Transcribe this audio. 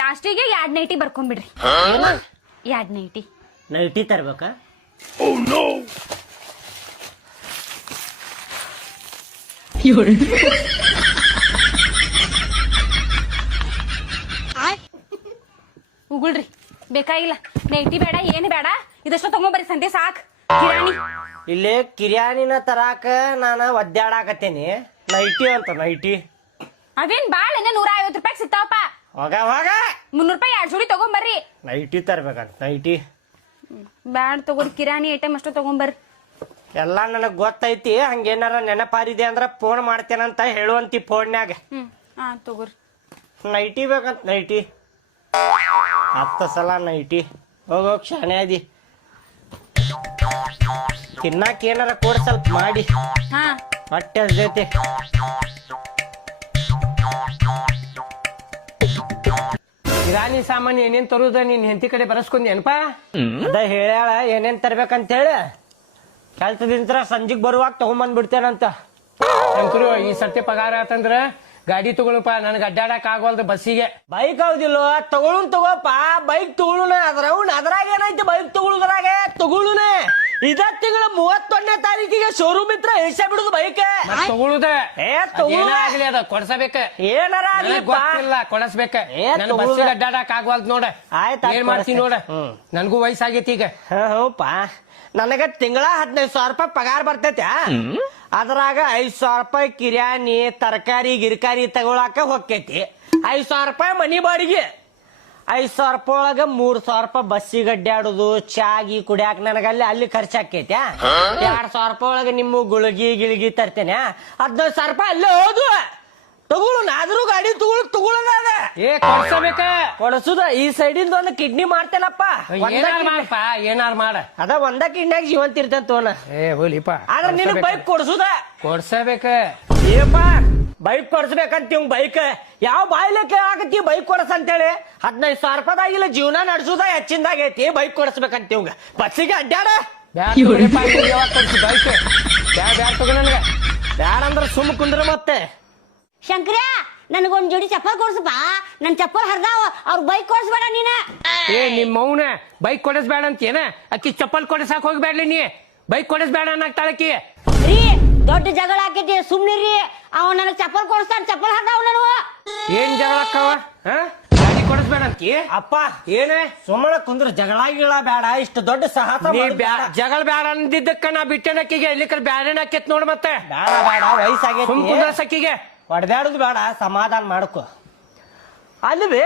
ಲಾಸ್ಟಿಗೆ 2 ನೈಟಿ ಬರ್ಕೊಂಡ್ಬಿಡ್ರಿ. 2 nighty nighty ತರ್ಬೇಕಾ? ಉಗುಳ್ರಿ, ಬೇಕಾಗಿಲ್ಲ. ನೈಟಿ ಬೇಡ, ಏನು ಬೇಡ, ಇದಷ್ಟು ತಗೊಂಬರ್ರಿ ಸಂತೆ ಸಾಕ್. ಕಿರಾಣಿ ಇಲ್ಲಿ ಕಿರಿಯಾನಿನ ತರಾಕ ನಾನು ಒದ್ದಾಡಾಕತ್ತೇನಿ. ನೈಟಿ ಅಂತ ನೈಟಿ ಅವೇನ್ ಬಾಳ 150 ರೂಪಾಯಿ ಸಿಗ್ತಾವಪ್ಪ. ಹೋಗ ಹೋಗ 300 ರೂಪಾಯಿ 2 ಜೋಡಿ ತಗೊಂಬರ್ರಿ. ನೈಟಿ ತರ್ಬೇಕಂತ ನೈಟಿ ಬ್ಯಾಡ್ ತಗೋರಿ, ಕಿರಾಣಿ ಐಟಮ್ ಅಷ್ಟು ತಗೊಂಬರ್ರಿ. ಎಲ್ಲಾ ನನಗ್ ಗೊತ್ತೈತಿ. ಹಂಗೇನಾರ ನೆನಪಾರಿದೆ ಅಂದ್ರ ಫೋನ್ ಮಾಡ್ತೇನಂತ ಹೇಳುವಂತಿ ಫೋನ್ಯಾಗ. ತಗೋರಿ. ನೈಟಿ ಬೇಕಂತ ನೈಟಿ 10 ಸಲ ನೈಟಿ. ಹೋಗೋಗ್ ಶಾಣೆ ಅದಿ. ತಿನ್ನಾಕ ಏನಾರ ಕೊಡ್ ಸ್ವಲ್ಪ ಮಾಡಿ. ಹಾ ಹೊಟ್ಟೆ ಜೊತೆ ಕಿರಾಣಿ ಸಾಮಾನು ಏನೇನ್ ತರುದ ನೀನ್ ಹೆಂಡತಿ ಕಡೆ ಬರಸ್ಕೊಂಡೇನಪ್ಪ? ಅದ ಹೇಳ್ಯಾಳ ಏನೇನ್ ತರ್ಬೇಕಂತ ಹೇಳಿ. ಕೆಲ್ಸದಿಂತ್ರ ಸಂಜಿಗ್ ಬರುವಾಗ ತಗೊಂಬಂದ್ ಬಿಡ್ತೇನಂತ. ಶಂಕರು, ಈ ಸರ್ತಿ ಪಗಾರ ಆತಂದ್ರ ಗಾಡಿ ತಗೊಳಪ್ಪ. ನನ್ಗೆ ಅಡ್ಡಾಡಕ್ ಆಗವಲ್ದು ಬಸ್ಸಿಗೆ. ಬೈಕ್ ಹೌದಿಲ್ಲ, ತಗೊಳಪ್ಪ. ಬೈಕ್ ತಗೊಳುನ. ಅದ್ರಾಗ ಏನೈತಿ ಬೈಕ್ ತಗೊಳುದ್ರಾಗ? ತಗೊಳುನ. ಇದ ತಿಂಗಳ 31ನೇ ತಾರೀಕಿಗೆ ಶೋರೂಮ್ ಇತ್ರ ಇಳಿಸ ಬಿಡುದು ಬೈಕ್. ತಗೊಳುದ ಆಗ್ಲಿ, ಅದ ಕೊಡ್ಸಬೇಕ. ಏನಾರ ಗೊತ್ತಿಲ್ಲ, ಕೊಡಸ್ಬೇಕ. ನನ್ ಬಸ್ಸಿಗೆ ಅಡ್ಡಾಡಕ್ ಆಗವಲ್ದು ನೋಡ. ಆಯ್ತು, ಏನ್ ಮಾಡ್ತೀನಿ ನೋಡ. ನನ್ಗೂ ವಯಸ್ಸಾಗೈತಿ ಈಗ. ಹೌಪ. ನನಗ ತಿಂಗಳ 15,000 ರೂಪಾಯಿ ಪಗಾರ ಬರ್ತೈತಿ. ಅದ್ರಾಗ 5,000 ರೂಪಾಯಿ ಕಿರಾಣಿ ತರಕಾರಿ ಗಿರ್ಕಾರಿ ತಗೊಳಕ ಹೊಕ್ಕೈತಿ. 5,000 ರೂಪಾಯಿ ಮನಿ ಬಾಡಿಗೆ. 5,000 ರೂಪಾಯಿ ಒಳಗ 3,000 ರೂಪಾಯಿ ಬಸ್ಸಿಗೆ ಅಡ್ಡಾಡುದು ಚಾಗಿ ಕುಡಿಯಾಕ ನನಗಲ್ಲಿ ಅಲ್ಲಿ ಖರ್ಚಾಕೈತಿ. 2,000 ರೂಪಾಯಿ ಒಳಗ ನಿಮ್ಮ ಗುಳಗಿ ಗಿಳಗಿ ತರ್ತೇನೆ. 15,000 ರೂಪಾಯಿ ಅಲ್ಲೇ ಹೋದು ತಗೊಳು. ಆದ್ರೂ ಗಾಡಿ ತಗೊಳ್ಳೋದ ಕೊಡ್ಸಬೇಕ. ಕೊಡಸುದ. ಈ ಸೈಡಿಂದ ಒಂದು ಕಿಡ್ನಿ ಮಾಡ್ತೇನಪ್ಪ. ಏನಾರ ಮಾಡಪ್ಪ, ಏನಾರ ಮಾಡ. ಅದ ಒಂದ ಕಿಡ್ನ್ಯಾಗ ಜೀವಂತ ಇರ್ತೇನೆ ತೋನ. ಹೋಲಿಪ್ಪ. ಆದ್ರೆ ನಿನ್ ಬೈಕ್ ಕೊಡ್ಸುದ. ಕೊಡ್ಸಬೇಕ. ಏಪ ಬೈಕ್ ಕೊಡ್ಸ್ಬೇಕಂತ ಇವ್ ಬೈಕ್ ಯಾವ ಬಾಯ್ಲೆಕ್ಕ ಆಗತಿ ಬೈಕ್ ಕೊಡಸ್ ಅಂತೇಳಿ. 15,000 ರೂಪಾಯಿದಾಗಿಲ್ಲ ಜೀವನ ನಡ್ಸುದ ಹೆಚ್ಚಿಂದಾಗೈತಿ. ಬೈಕ್ ಕೊಡಸ್ಬೇಕಂತ ಇವ್ಗ ಬಸ್ಸಿಗೆ ಅಡ್ಡಾಡ. ಬ್ಯಾಡ ಅಂದ್ರ ಸುಮ್ ಕುಂದ್ರ ಮತ್ತೆ. ಶಂಕರ, ನನಗೊಂದ್ ಜೋಡಿ ಚಪ್ಪಲ್ ಕೊಡ್ಸಪ್ಪ. ನನ್ ಚಪ್ಪಲ್ ಹರ್ದಾವ. ಅವ್ರ ಬೈಕ್ ಕೊಡ್ಸ್ಬೇಡ ನೀನ. ನಿಮ್ಮ ಮೌನ ಬೈಕ್ ಕೊಡಸ್ಬೇಡ ಅಂತೇನ? ಅಕ್ಕಿ ಚಪ್ಪಲ್ ಕೊಡಸಾಕ್ ಹೋಗ್ಬೇಡ್ಲಿ ನೀ. ಬೈಕ್ ಕೊಡಸ್ಬೇಡ ಅನ್ನಕ್ತಾಳಕಿ. ರೀ, ದೊಡ್ಡ ಜಗಳ ಆಕೈತಿ, ಸುಮ್ನಿರಿ. ಅವ ನನಗ್ ಚಪ್ಪಲ್ ಕೊಡಿಸ್ತಾನ, ಚಪ್ಪಲ್ ಹರ್ದಾವ ನನವ. ಏನ್ ಜಗಳ ಅಕ್ಕವ? ಗಾಡಿ ಕೊಡಸ್ಬೇಡ ಅಂತಿ? ಅಪ್ಪ ಏನ ಸುಮ್ಮನೆ ಕುಂದ್ರ ಜಗಳ ಗಿಳ ಬೇಡ. ಇಷ್ಟು ದೊಡ್ಡ ಸಾಹಸ ಜಗಳ ಬ್ಯಾಡ ಅಂದಿದ್ದಕ್ಕ ನಾ ಬಿಟ್ಟೆನಕ್ಕಿಗೆ. ಇಲ್ಲಿ ಕಡೆ ಬ್ಯಾರೇನ ಆಕೇತ್ ನೋಡ್ ಮತ್ತೆ. ಬೇಡ ಬೇಡ ವಯಸ್ಸಾಗೈತಿ. ಕುಂದ್ರ ಸಕ್ಕಿಗೆ ಹೊಡೆದಾಡುದು ಬೇಡ. ಸಮಾಧಾನ ಮಾಡ್ಕೊ. ಅಲ್ವೇ